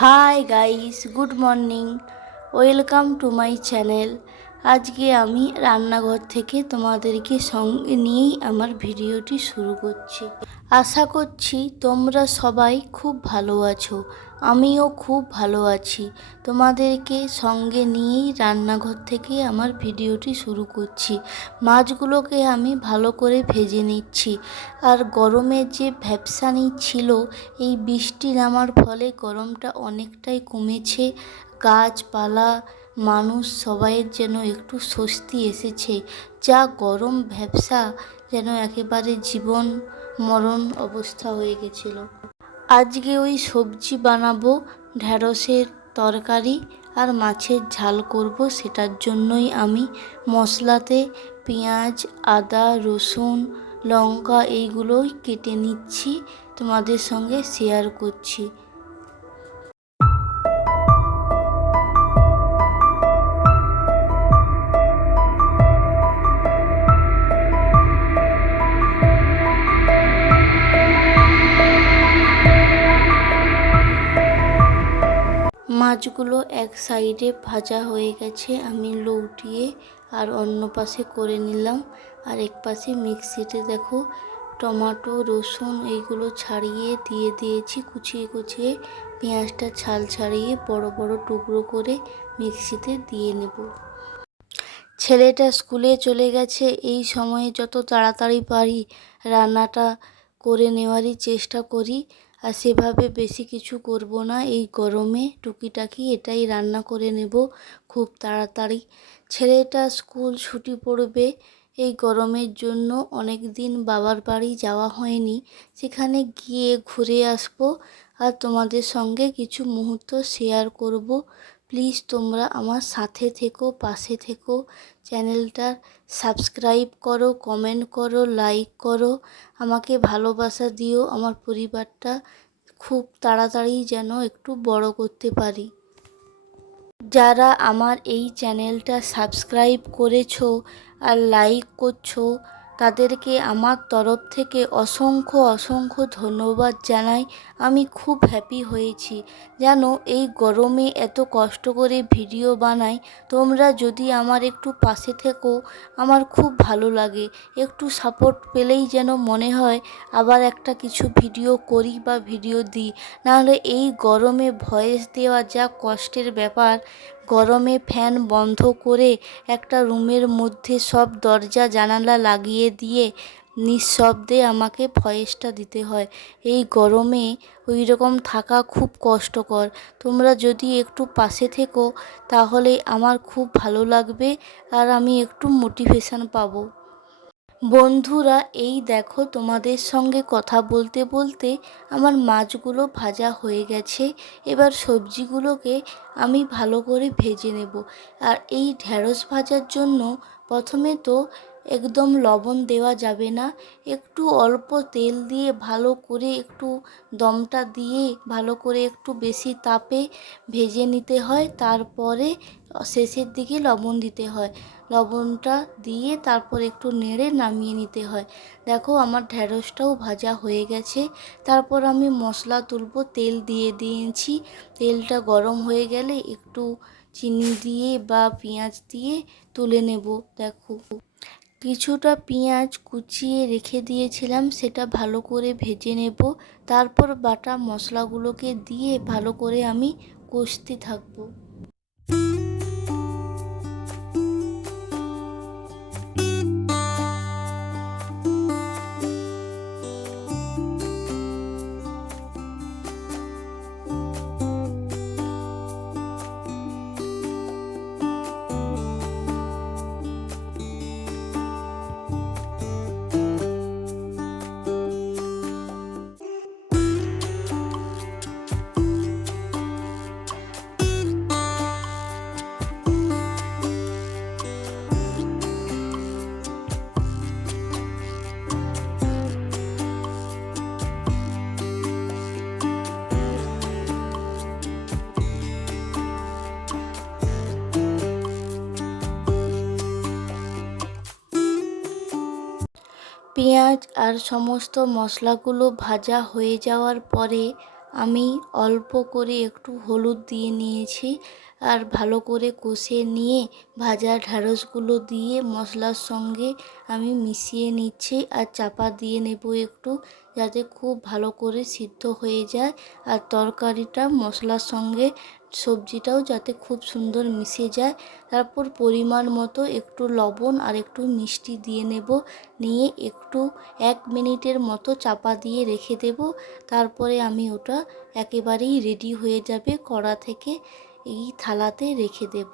Hi guys, good morning, welcome to my channel. আজকে আমি রান্নাঘর থেকে তোমাদেরকে সঙ্গে নিয়েই আমার ভিডিওটি শুরু করছি। আশা করছি তোমরা সবাই খুব ভালো আছো, আমিও খুব ভালো আছি। তোমাদেরকে সঙ্গে নিয়েই রান্নাঘর থেকে আমার ভিডিওটি শুরু করছি। মাছগুলোকে আমি ভালো করে ভেজে নিচ্ছি। আর গরমের যে ভ্যাপসানি ছিল, এই বৃষ্টি নামার ফলে গরমটা অনেকটাই কমেছে। গাছপালা, মানুষ সবাইয়ের যেন একটু স্বস্তি এসেছে। যা গরম ভ্যাপসা, যেন একেবারে জীবন মরণ অবস্থা হয়ে গেছিল। আজকে ওই সবজি বানাবো, ঢ্যাঁড়সের তরকারি আর মাছের ঝাল করব। সেটার জন্যই আমি মশলাতে পেঁয়াজ, আদা, রসুন, লঙ্কা এইগুলোই কেটে নিচ্ছি, তোমাদের সঙ্গে শেয়ার করছি। মাছগুলো এক সাইডে ভাজা হয়ে গেছে, আমি লউটিয়ে আর অন্য পাশে করে নিলাম। আর এক পাশে মিক্সিতে দেখো টমেটো, রসুন এইগুলো ছাড়িয়ে দিয়ে দিয়েছি, কুচিয়ে কুচিয়ে পেঁয়াজটা ছাল ছাড়িয়ে বড় বড় টুকরো করে মিক্সিতে দিয়ে নেব। ছেলেটা স্কুলে চলে গেছে, এই সময়ে যত তাড়াতাড়ি পারি রান্নাটা করে নেওয়ারই চেষ্টা করি। আর সেভাবে বেশি কিছু করব না, এই গরমে টুকিটাকি এটাই রান্না করে নেব খুব তাড়াতাড়ি। ছেলেটা স্কুল ছুটি পড়বে, এই গরমের জন্য অনেক দিন বাবার বাড়ি যাওয়া হয়নি, সেখানে গিয়ে ঘুরে আসব আর তোমাদের সঙ্গে কিছু মুহূর্ত শেয়ার করব। প্লিজ তোমরা আমার সাথে থেকো, পাশে থেকো, চ্যানেলটা সাবস্ক্রাইব করো, কমেন্ট করো, লাইক করো, আমাকে ভালোবাসা দিও। আমার পরিবারটা খুব তাড়াতাড়ি যেন একটু বড় করতে পারি। যারা আমার এই চ্যানেলটা সাবস্ক্রাইব করেছো আর লাইক করছো, তাদেরকে আমার তরফ থেকে অসংখ্য অসংখ্য ধন্যবাদ জানাই। আমি খুব হ্যাপি হয়েছি, জানো এই গরমে এত কষ্ট করে ভিডিও বানাই, তোমরা যদি আমার একটু পাশে থেকো আমার খুব ভালো লাগে। একটু সাপোর্ট পেলেই যেন মনে হয় আবার একটা কিছু ভিডিও করি বা ভিডিও দিই। নাহলে এই গরমে ভয়েস দেওয়া যা কষ্টের ব্যাপার। গরমে ফ্যান বন্ধ করে একটা রুমের মধ্যে সব দরজা জানালা লাগিয়ে দিয়ে নিঃশব্দে আমাকে ভয়েসটা দিতে হয়। এই গরমে ওই রকম থাকা খুব কষ্টকর। তোমরা যদি একটু পাশে থেকো তাহলে আমার খুব ভালো লাগবে আর আমি একটু মোটিভেশন পাবো। বন্ধুরা, এই দেখো তোমাদের সঙ্গে কথা বলতে বলতে আমার মাছগুলো ভাজা হয়ে গেছে। এবার সবজিগুলোকে আমি ভালো করে ভেজে নেব। আর এই ঢ্যাঁড়স ভাজার জন্য প্রথমে তো একদম লবণ দেওয়া যাবে না, একটু অল্প তেল দিয়ে ভালো করে একটু দমটা দিয়ে ভালো করে একটু বেশি তাপে ভেজে নিতে হয়। তারপরে শেষের দিকে লবণ দিতে হয়, লবণটা দিয়ে তারপর একটু নেড়ে নামিয়ে নিতে হয়। দেখো আমার ঢ্যাঁড়সটাও ভাজা হয়ে গেছে। তারপর আমি মশলা তুলব, তেল দিয়ে দিয়েছি। তেলটা গরম হয়ে গেলে একটু চিনি দিয়ে বা পেঁয়াজ দিয়ে তুলে নেব। দেখো কিছুটা পেঁয়াজ কুচিয়ে রেখে দিয়েছিলাম, সেটা ভালো করে ভেজে নেব। তারপর বাটা মশলাগুলোকে দিয়ে ভালো করে আমি কষতে থাকবো। পেঁয়াজ আর সমস্ত মশলাগুলো ভাজা হয়ে যাওয়ার পরে আমি অল্প করে একটু হলুদ দিয়ে নিয়েছি আর ভালো করে কষিয়ে নিয়ে ভাজা ঢ্যাঁড়সগুলো দিয়ে মশলার সঙ্গে আমি মিশিয়ে নিচ্ছি আর চাপা দিয়ে নেব একটু, যাতে খুব ভালো করে সিদ্ধ হয়ে যায় আর তরকারিটা মশলার সঙ্গে সবজিটাও যাতে খুব সুন্দর মিশে যায়। তারপর পরিমাণ মতো একটু লবণ আর একটু মিষ্টি দিয়ে নেব, নিয়ে একটু 1 মিনিটের মতো চাপা দিয়ে রেখে দেব। তারপরে আমি ওটা একেবারেই রেডি হয়ে যাবে, কড়া থেকে এই থালাতে রেখে দেব।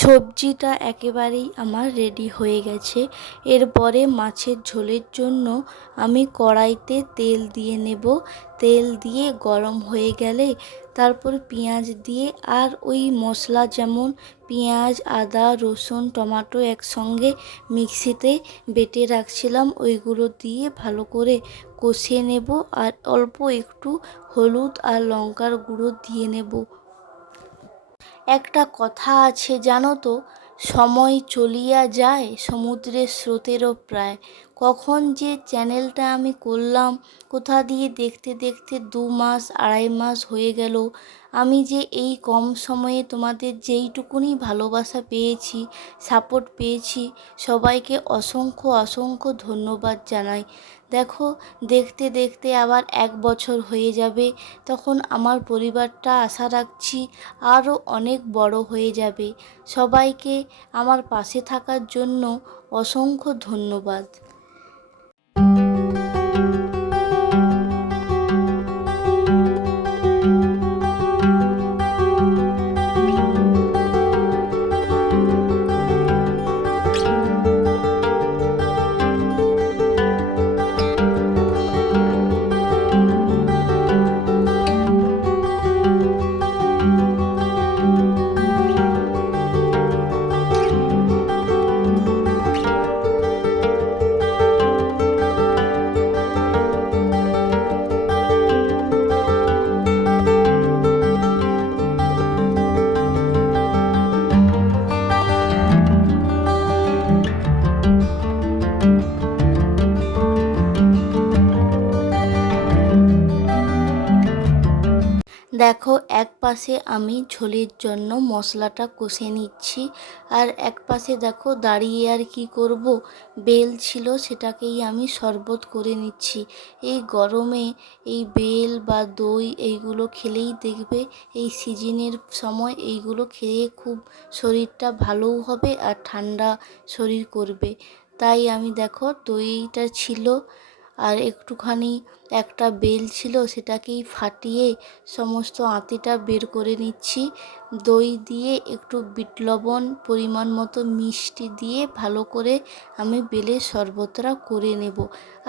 সবজিটা একেবারেই আমার রেডি হয়ে গেছে। এরপরে মাছের ঝোলের জন্য আমি কড়াইতে তেল দিয়ে নেব। তেল দিয়ে গরম হয়ে গেলে তারপর পেঁয়াজ দিয়ে আর ওই মশলা যেমন পেঁয়াজ, আদা, রসুন, টমেটো একসঙ্গে মিক্সিতে বেটে রাখছিলাম ওইগুলো দিয়ে ভালো করে কষিয়ে নেব আর অল্প একটু হলুদ আর লঙ্কার গুঁড়ো দিয়ে নেব। একটা কথা আছে জানো তো, সময় চলিয়া যায় সমুদ্রের স্রোতেরও প্রায়। কখন যে চ্যানেলটা আমি করলাম, কোথা দিয়ে দেখতে দেখতে 2 মাস 2.5 মাস হয়ে গেল। আমি যে এই কম সময়ে তোমাদের যেইটুকুনি ভালোবাসা পেয়েছি, সাপোর্ট পেয়েছি, সবাইকে অসংখ্য অসংখ্য ধন্যবাদ জানাই। দেখো, দেখতে দেখতে আবার 1 বছর হয়ে যাবে, তখন আমার পরিবারটা আশা রাখছি আরও অনেক বড় হয়ে যাবে। সবাইকে আমার পাশে থাকার জন্য অসংখ্য ধন্যবাদ। দেখো, এক পাশে আমি ঝোলের জন্য মশলাটা কষে নিচ্ছি আর এক পাশে দেখো দাঁড়িয়ে আর কি করব, বেল ছিল সেটাকেই আমি শরবত করে নিচ্ছি। এই গরমে এই বেল বা দই এইগুলো খেলেই দেখবে এই সিজনের সময় এইগুলো খেয়ে খুব শরীরটা ভালোও হবে আর ঠান্ডা শরীর করবে। তাই আমি দেখো দইটা ছিল আর একটুখানি একটা বেল ছিল, সেটাকেই ফাটিয়ে সমস্ত আঁতিটা বের করে নিচ্ছি। দই দিয়ে একটু বিট লবণ, পরিমাণ মতো মিষ্টি দিয়ে ভালো করে আমি বেলের শরবতটা করে নেব।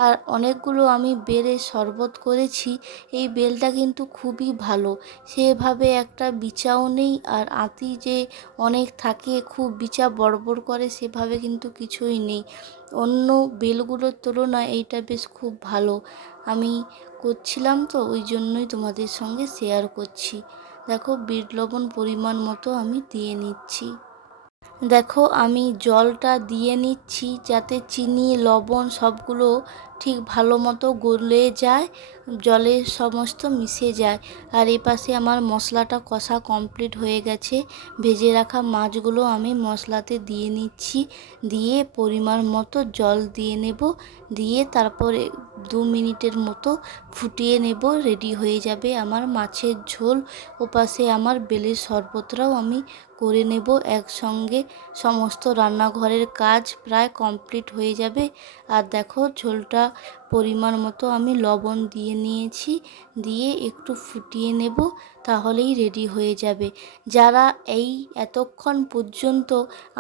আর অনেকগুলো আমি বেলের শরবত করেছি, এই বেলটা কিন্তু খুবই ভালো, সেভাবে একটা বিচাও নেই আর আঁতি যে অনেক থাকে খুব বিচা বড় করে সেভাবে কিন্তু কিছুই নেই। অন্য বেলগুলোর তুলনায় এইটা বেশ খুব ভালো। আমি করছিলাম তো ওই জন্যই তোমাদের সঙ্গে শেয়ার করছি। দেখো, বিট লবণ পরিমাণ মতো আমি দিয়ে নিচ্ছি। দেখো, আমি জলটা দিয়ে নিচ্ছি যাতে চিনি লবণ সবগুলো ঠিক ভালো মতো গলে যায়, জলে সমস্ত মিশে যায়। আর এপাশে আমার মশলাটা কষা কমপ্লিট হয়ে গেছে। ভেজে রাখা মাছগুলো আমি মশলাতে দিয়ে নিচ্ছি, দিয়ে পরিমাণ মতো জল দিয়ে নেব, দিয়ে তারপরে 2 মিনিটের মতো ফুটিয়ে নেব। রেডি হয়ে যাবে আমার মাছের ঝোল। ওপাশে আমার বেলের শরবতটাও আমি করে নেব একসঙ্গে। সমস্ত রান্নাঘরের কাজ প্রায় কমপ্লিট হয়ে যাবে। আর দেখো, ঝোলটা পরিমাণ মতো আমি লবণ দিয়ে নিয়েছি, দিয়ে একটু ফুটিয়ে নেব, তাহলেই রেডি হয়ে যাবে। যারা এই এতক্ষণ পর্যন্ত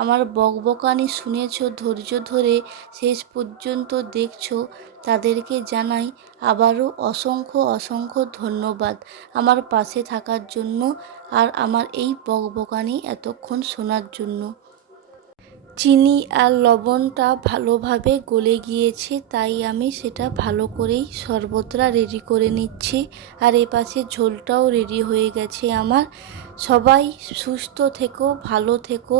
আমার বকবকানি শুনেছো ধৈর্য ধরে শেষ পর্যন্ত দেখছো, তাদেরকে জানাই আবারও অসংখ্য অসংখ্য ধন্যবাদ আমার পাশে থাকার জন্য আর আমার এই বকবকানি এতক্ষণ শোনার জন্য। চিনি আর লবণটা ভালোভাবে গলে গিয়েছে, তাই আমি সেটা ভালো করেই শরবতটা রেডি করে নিচ্ছি। আর এপাশে ঝোলটাও রেডি হয়ে গেছে আমার। সবাই সুস্থ থেকো, ভালো থেকো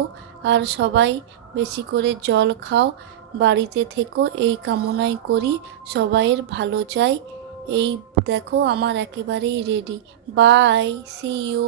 আর সবাই বেশি করে জল খাও। বাড়িতে থেকো এই কামনাই করি, সবাইয়ের ভালো চাই। এই দেখো আমার একেবারেই রেডি। By, C you.